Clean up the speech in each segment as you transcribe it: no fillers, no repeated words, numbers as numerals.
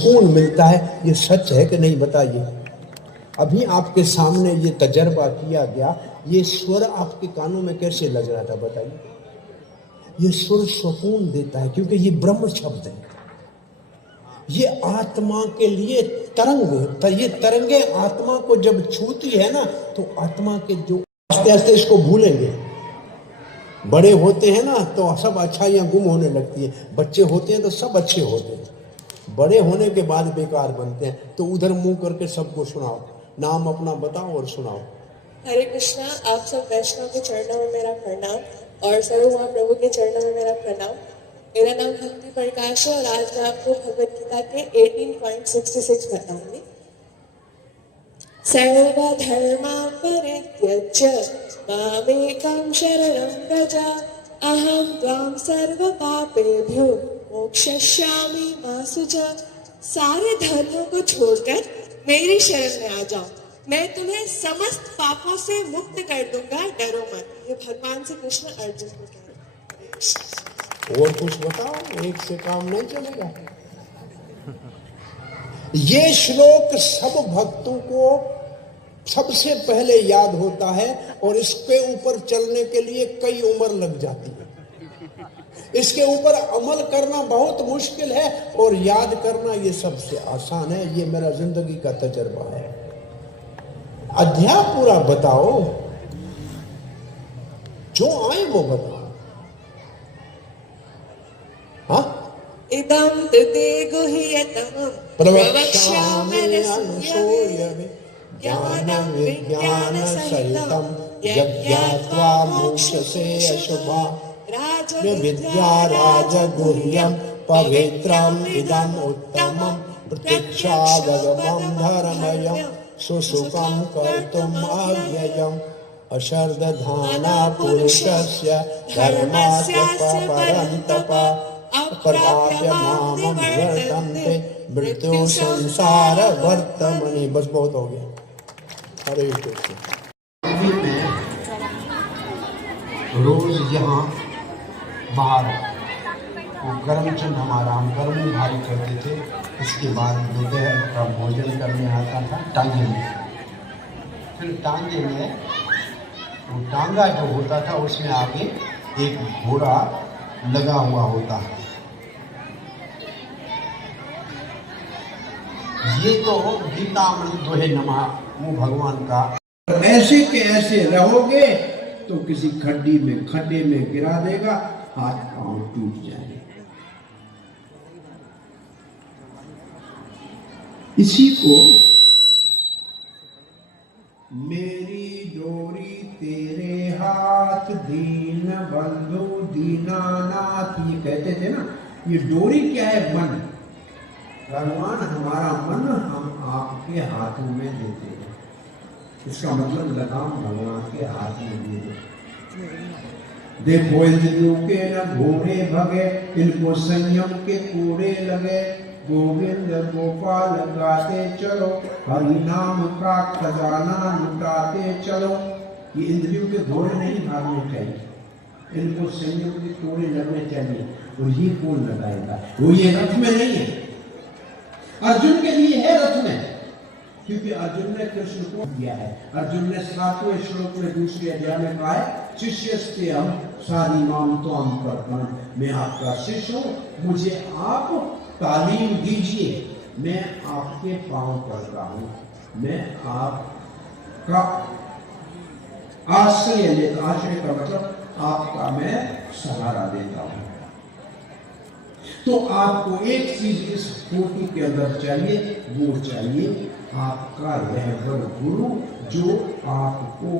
सुकून मिलता है। ये सच है कि नहीं बताइए। अभी आपके सामने ये तजर्बा किया गया, ये स्वर आपके कानों में कैसे लग रहा था बताइए। ये स्वर सुकून देता है क्योंकि ये ब्रह्म शब्द है। ये आत्मा के लिए तरंग, ये तरंगे आत्मा को जब छूती है ना, तो आत्मा के जो आस्ते आस्ते इसको भूलेंगे। बड़े होते हैं ना तो सब अच्छाइयां गुम होने लगती है, बच्चे होते हैं तो सब अच्छे होते हैं, बड़े होने के बाद बेकार बनते हैं। तो उधर मुंह करके सबको सुनाओ, नाम अपना बताओ और सुनाओ। हरे कृष्णा। आप सब वैष्णव के चरणों में मेरा प्रणाम और सर्व महाप्रभु के चरणों में मेरा प्रणाम। मेरा नाम भक्ति प्रकाश है और आज मैं आपको भगवत गीता के 18.66 बताऊंगी। सर्वधर्मान् परित्यज्य मामेकं शरणं व्रज अहं त्वां सर्वपापेभ्यो मोक्षयिष्यामि मा शुचा। सारे धर्मों को छोड़कर मेरी शरण में आ जाओ, मैं तुम्हें समस्त पापों से मुक्त कर दूंगा, डरो मत। ये भगवान श्री कृष्ण अर्जुन को कह रहे हैं। और कुछ बताओ, एक से काम नहीं चलेगा। ये श्लोक सब भक्तों को सबसे पहले याद होता है और इसके ऊपर चलने के लिए कई उम्र लग जाती है। इसके ऊपर अमल करना बहुत मुश्किल है और याद करना ये सबसे आसान है। ये मेरा जिंदगी का तजर्बा है। अध्याय पूरा बताओ, जो आए वो बताओ। हाँ, इदं ते गुह्यतमं प्रवक्ष्यामि रसोऽयं ज्ञानं विज्ञान सहितं यज्ञात्वा मोक्षसे अशुभा विद्या राजगुह्यं पवित्रम् इदम् उत्तमं प्रतीक्षागमं धर्मयं सुसुखं कर्तुम् अव्ययम् अशर्धधाना पुरुषस्य धर्मस्य परन्तप अप्रभाव्य मामं वर्तन्ते मृत्यु संसार वर्तमनि। बस बहुत हो गया। हरे कृष्ण। रोज यहाँ बाहर वो करमचंद हमारा, हम कर्म भारी करते थे। इसके बाद दोपहर का भोजन करने आता था टांगे में। फिर टांगे में वो टांगा जो होता था उसमें आगे एक घोड़ा लगा हुआ होता है। ये तो गीतामृत दोहे नमा वो भगवान का। ऐसे के ऐसे रहोगे तो किसी खड्डे में गिरा देगा, हाथ पांव टूट जाएंगे। इसी को मेरी डोरी तेरे हाथ दीन बंधु दीनानाथ, ये कहते थे ना। ये डोरी क्या है? मन। भगवान हमारा मन हम आपके हाथों में देते हैं। इसका मतलब लगाम भगवान के हाथ में दे दो। देखो इंद्रियों के न घोड़े भगे, इनको संयम के कोड़े लगे। गोविंद गोपाल गाते चलो, हरि नाम का खजाना लुटाते चलो। ये इंद्रियों के घोड़े नहीं भागने चाहिए, इनको संयम के कोड़े लगने चाहिए। और ये कौन लगाएगा? वो ये रथ में नहीं है, अर्जुन के लिए है रथ में, क्योंकि अर्जुन ने कृष्ण को दिया है। अर्जुन ने 7वें श्लोक में दूसरे अध्याय में कहा है, शिष्यस्ते हम सारी माम तो हम करता। मैं आपका शिष्य हूं, मुझे आप तालीम दीजिए। मैं आपके पांव पड़ता हूं, मैं आपका आश्रय लेता। आश्रय का मतलब आपका मैं सहारा देता हूं। तो आपको एक चीज इस फोटो के अंदर चाहिए, वो चाहिए आपका रहबर गुरु, जो आपको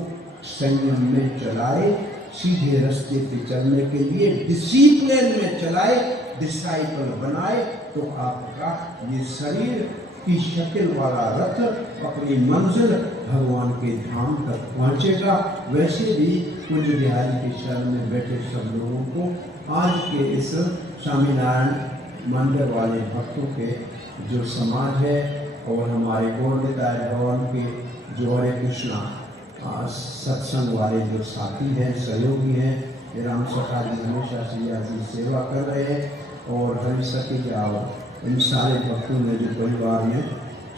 संयम में चलाए, सीधे रास्ते पे चलने के लिए डिसिप्लिन में चलाए, डिसाइपल बनाए। तो आपका ये शरीर की शक्ल वाला रथ अपनी मंजिल भगवान के धाम तक पहुंचेगा। वैसे भी कुंज बिहारी के शरण में बैठे सब लोगों को आज के इस स्वामीनारायण मंदिर वाले भक्तों के जो समाज है और हमारे गौरताय भवन के जो हरे कृष्णा सत्संग वाले जो साथी हैं, सहयोगी हैं, राम सखा जी हमेशा से सेवा कर रहे हैं। और हरि सखी और इन सारे भक्तों ने जो परिवार ने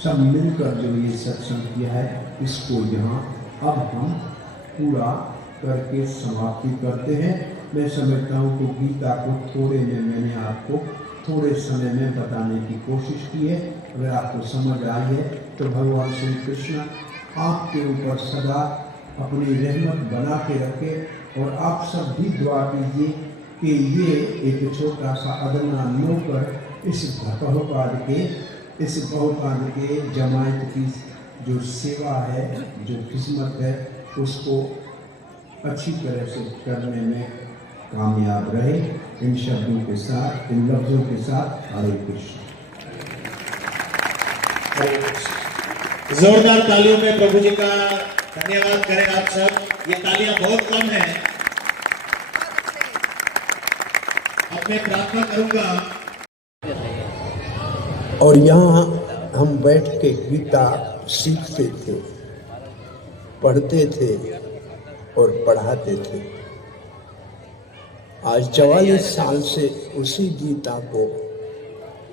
सब मिलकर जो ये सत्संग किया है, इसको यहाँ अब हम पूरा करके समाप्ति करते हैं। मैं समझता हूँ कि गीता को थोड़े में मैंने आपको थोड़े समय में बताने की कोशिश की है। अगर आपको समझ आई है तो भगवान श्री कृष्ण आपके ऊपर सदा अपनी रहमत बना के रखे, और आप सब भी दुआ कीजिए कि ये एक छोटा सा अदना नौकर इस बहुपाद के जमायत की जो सेवा है, जो खिदमत है, उसको अच्छी तरह से करने में कामयाब रहे। इन शब्दों के साथ, इन लफ्जों के साथ हरे कृष्ण। जोरदार तालियों में प्रभु जी का धन्यवाद करें आप सब। ये तालियां बहुत कम हैं। अब मैं प्रार्थना करूंगा। और यहाँ हम बैठ के गीता सीखते थे, पढ़ते थे और पढ़ाते थे। आज 44 साल से उसी गीता को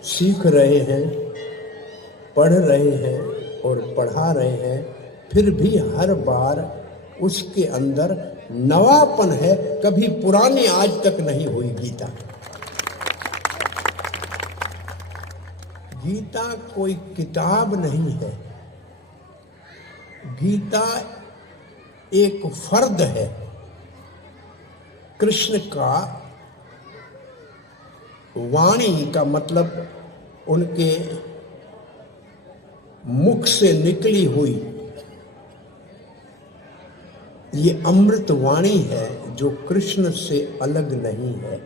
सीख रहे हैं, पढ़ रहे हैं और पढ़ा रहे हैं। फिर भी हर बार उसके अंदर नवापन है, कभी पुरानी आज तक नहीं हुई गीता। गीता कोई किताब नहीं है, गीता एक फर्द है। कृष्ण का वाणी का मतलब उनके मुख से निकली हुई ये अमृत वाणी है, जो कृष्ण से अलग नहीं है।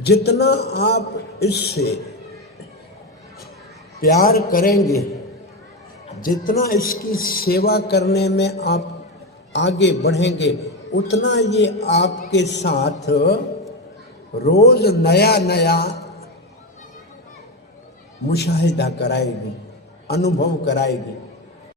जितना आप इससे प्यार करेंगे, जितना इसकी सेवा करने में आप आगे बढ़ेंगे, उतना ये आपके साथ रोज नया नया मुशाहिदा कराएगी, अनुभव कराएगी।